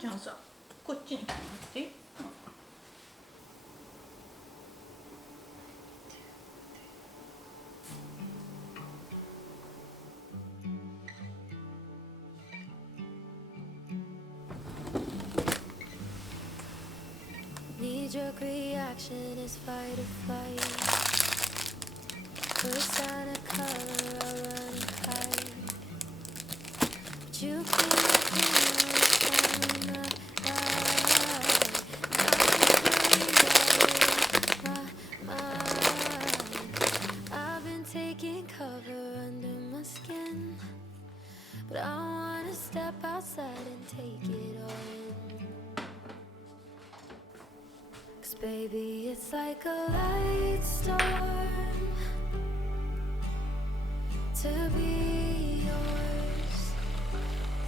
ちゃんさ、こっちに来てもらっていい？Knee-jerk reaction is fight or flight. First sign of color, I run and hide. But you feel like you know it's my mind. I've been taking cover under my skin, but I wanna step outside and take it all in. 'Cause baby, it's like a light storm to be yours.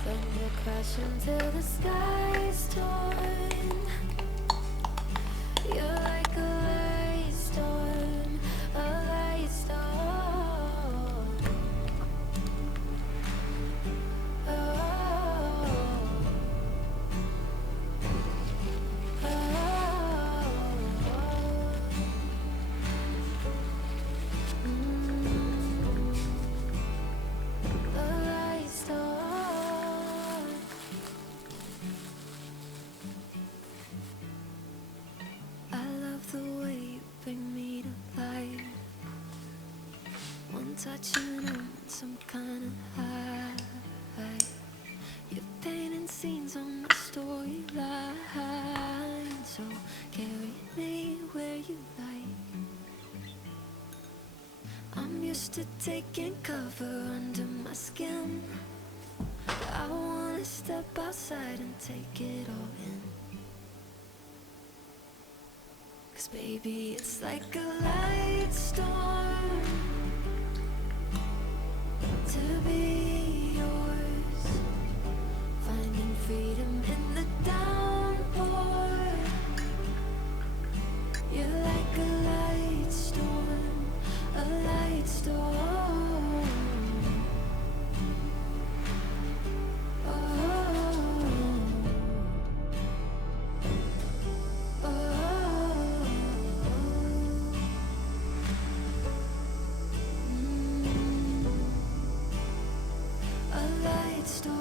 Thunder crashing till the sky's torn. You're like a light storm, a light storm. Oh, a light storm. I love the way you bring me to life. One touch and I'm in some kind of high. You're painting scenes on my storyline, so carry me where you like. I'm used to taking cover under my skin. I wanna step outside and take it all in. 'Cause baby, it's like a light storm to be yours. Finding freedom in the downpour. You're like a light storm, a light storm. Oh, oh, a light storm.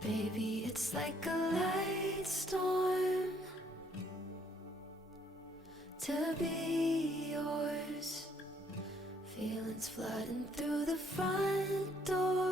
Baby, it's like a light storm to be yours. Feelings flooding through the front door.